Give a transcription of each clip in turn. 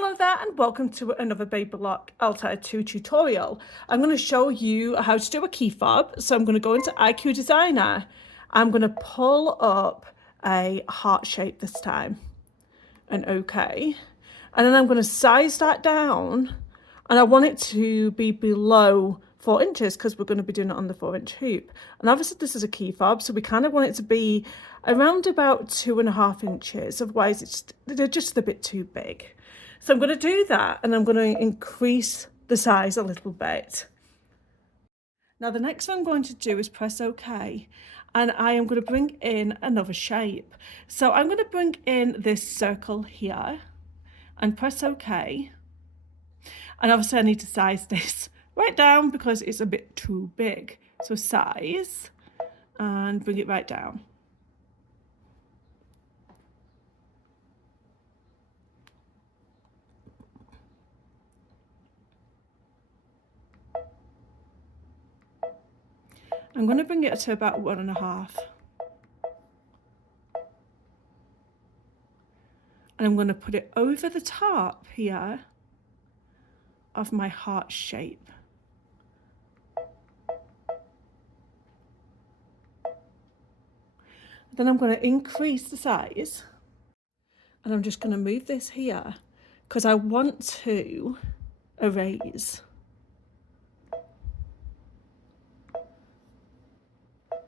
Hello there and welcome to another Baby Lock Altair 2 tutorial. I'm going to show you how to do a key fob. So I'm going to go into IQ Designer. I'm going to pull up a heart shape this time and OK. And then I'm going to size that down and I want it to be below 4 inches because we're going to be doing it on the 4-inch hoop. And obviously this is a key fob, so we kind of want it to be around about 2.5 inches. Otherwise they're just a bit too big. So I'm going to do that and I'm going to increase the size a little bit. Now the next thing I'm going to do is press OK and I am going to bring in another shape. So I'm going to bring in this circle here and press OK. And obviously I need to size this right down because it's a bit too big. So size and bring it right down. I'm going to bring it to about 1.5. And I'm going to put it over the top here of my heart shape. Then I'm going to increase the size. And I'm just going to move this here because I want to erase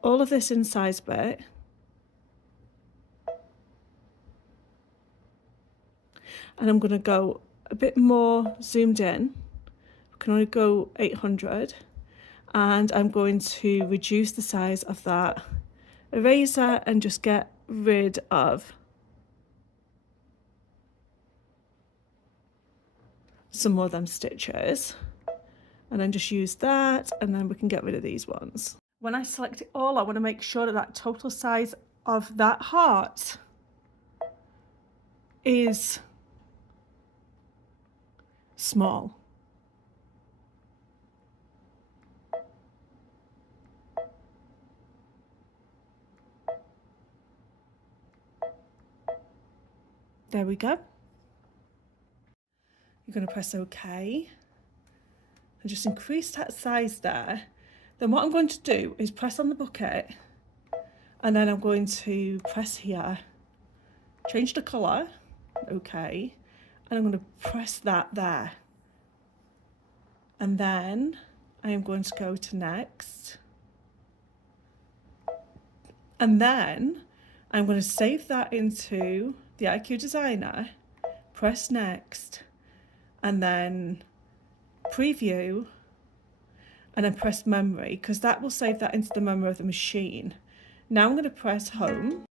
all of this incised bit. And I'm going to go a bit more zoomed in. I can only go 800. And I'm going to reduce the size of that eraser and just get rid of some more of them stitches. And then just use that and then we can get rid of these ones. When I select it all, I want to make sure that that total size of that heart is small. There we go. You're going to press OK and just increase that size there. Then what I'm going to do is press on the bucket and then I'm going to press here, change the colour, OK, and I'm going to press that there. And then I am going to go to next. And then I'm going to save that into the IQ Designer, press next, and then preview, and then press memory, because that will save that into the memory of the machine. Now I'm going to press home.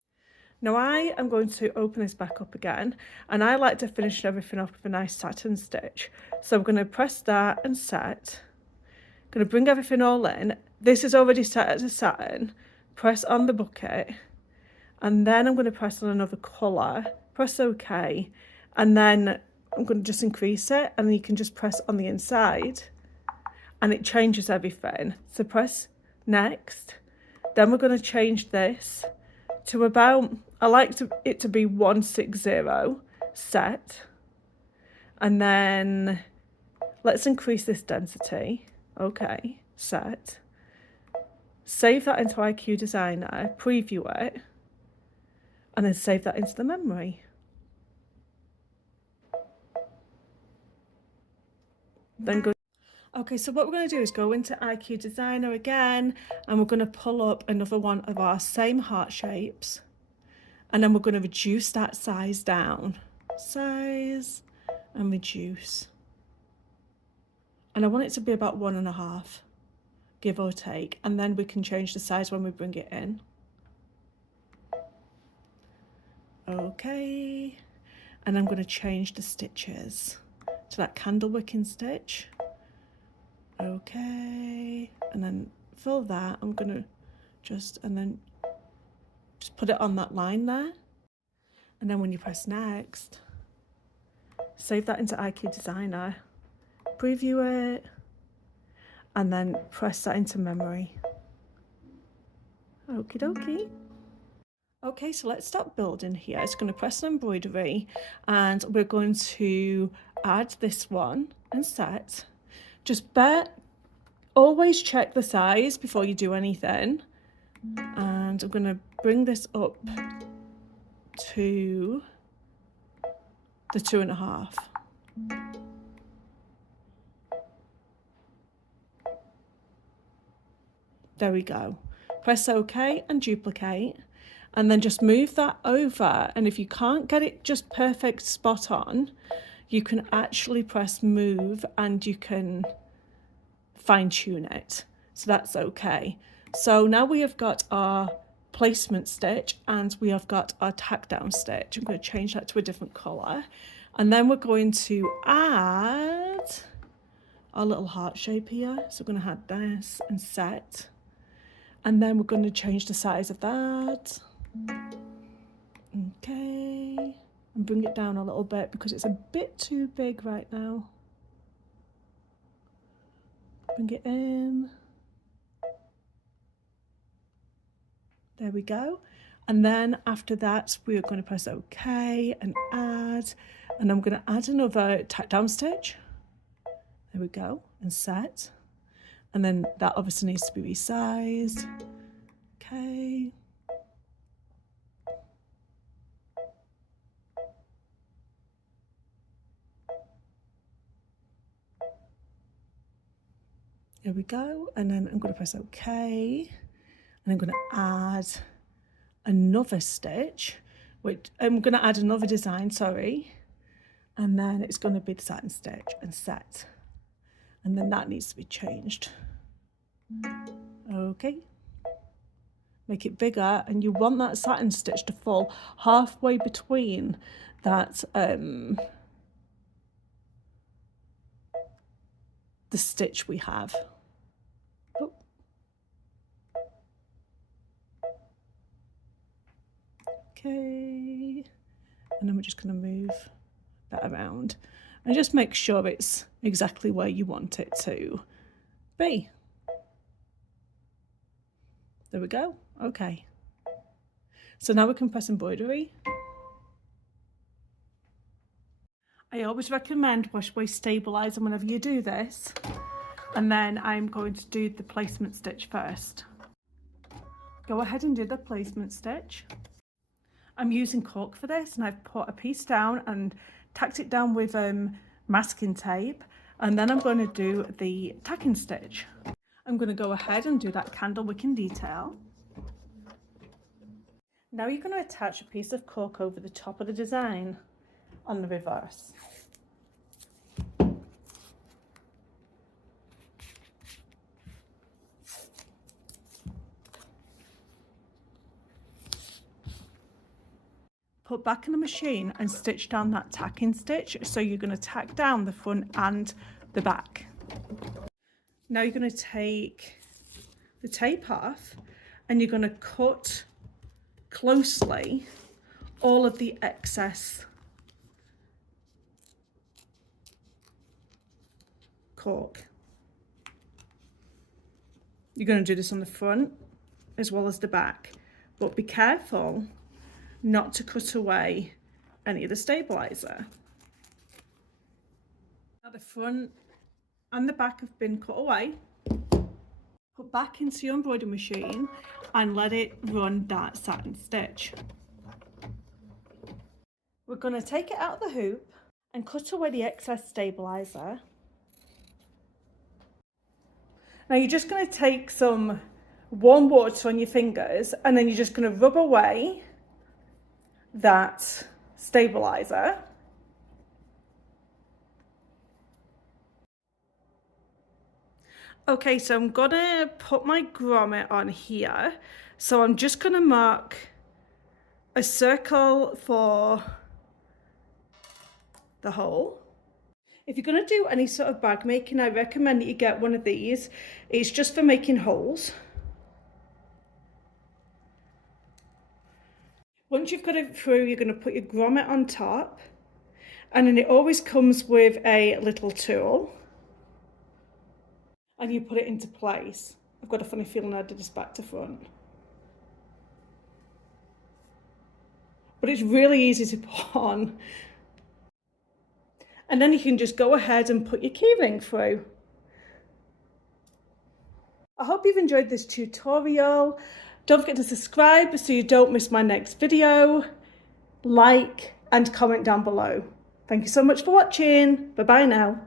Now I am going to open this back up again, and I like to finish everything off with a nice satin stitch. So I'm going to press that and set. I'm going to bring everything all in. This is already set as a satin. Press on the bucket, and then I'm going to press on another colour, press OK, and then I'm going to just increase it, and then you can just press on the inside and it changes everything. So press next. Then we're going to change this to about, I like it to be 160, set. And then let's increase this density. Okay, set. Save that into IQ Designer, preview it, and then save that into the memory. Then go. Okay, so what we're going to do is go into IQ Designer again, and we're going to pull up another one of our same heart shapes, and then we're going to reduce that size down. Size and reduce. And I want it to be about 1.5, give or take, and then we can change the size when we bring it in. Okay, and I'm going to change the stitches to that candlewicking stitch. Okay, and then for that I'm going to just put it on that line there, and then when you press next, save that into IQ Designer, preview it, and then press that into memory. Okie dokie. Okay, so let's start building here. It's going to press an embroidery, and we're going to add this one and set. Just always check the size before you do anything. And I'm going to bring this up to the 2.5. There we go. Press OK and duplicate, and then just move that over. And if you can't get it just perfect spot on, you can actually press move and you can fine tune it. So that's okay. So now we have got our placement stitch and we have got our tack down stitch. I'm going to change that to a different colour. And then we're going to add our little heart shape here. So we're going to add this and set. And then we're going to change the size of that. Okay. And bring it down a little bit because it's a bit too big right now. Bring it in. There we go. And then after that, we are going to press OK and add. And I'm going to add another tack down stitch. There we go. And set. And then that obviously needs to be resized. Okay. There we go. And then I'm going to press OK. And I'm going to add another stitch, which I'm going to add another design, sorry. And then it's going to be the satin stitch and set. And then that needs to be changed. Okay. Make it bigger, and you want that satin stitch to fall halfway between that the stitch we have. Oh. Okay. And then we're just going to move that around and just make sure it's exactly where you want it to be. There we go. Okay. So now we can press embroidery. I always recommend wash away stabilising whenever you do this. And then I'm going to do the placement stitch first. Go ahead and do the placement stitch. I'm using cork for this, and I've put a piece down and tacked it down with masking tape, and then I'm going to do the tacking stitch. I'm going to go ahead and do that candlewicking detail. Now you're going to attach a piece of cork over the top of the design on the reverse. Put back in the machine and stitch down that tacking stitch. So you're going to tack down the front and the back. Now you're going to take the tape off and you're going to cut closely all of the excess cork. You're going to do this on the front as well as the back, but be careful not to cut away any of the stabiliser. Now the front and the back have been cut away. Put back into your embroidery machine and let it run that satin stitch. We're going to take it out of the hoop and cut away the excess stabiliser. Now you're just going to take some warm water on your fingers and then you're just going to rub away that stabiliser. Okay, so I'm gonna put my grommet on here. So I'm just gonna mark a circle for the hole. If you're gonna do any sort of bag making, I recommend that you get one of these. It's just for making holes. Once you've got it through, you're going to put your grommet on top, and then it always comes with a little tool, and you put it into place. I've got a funny feeling I did this back to front. But it's really easy to put on. And then you can just go ahead and put your keyring through. I hope you've enjoyed this tutorial. Don't forget to subscribe so you don't miss my next video. Like and comment down below. Thank you so much for watching. Bye bye now.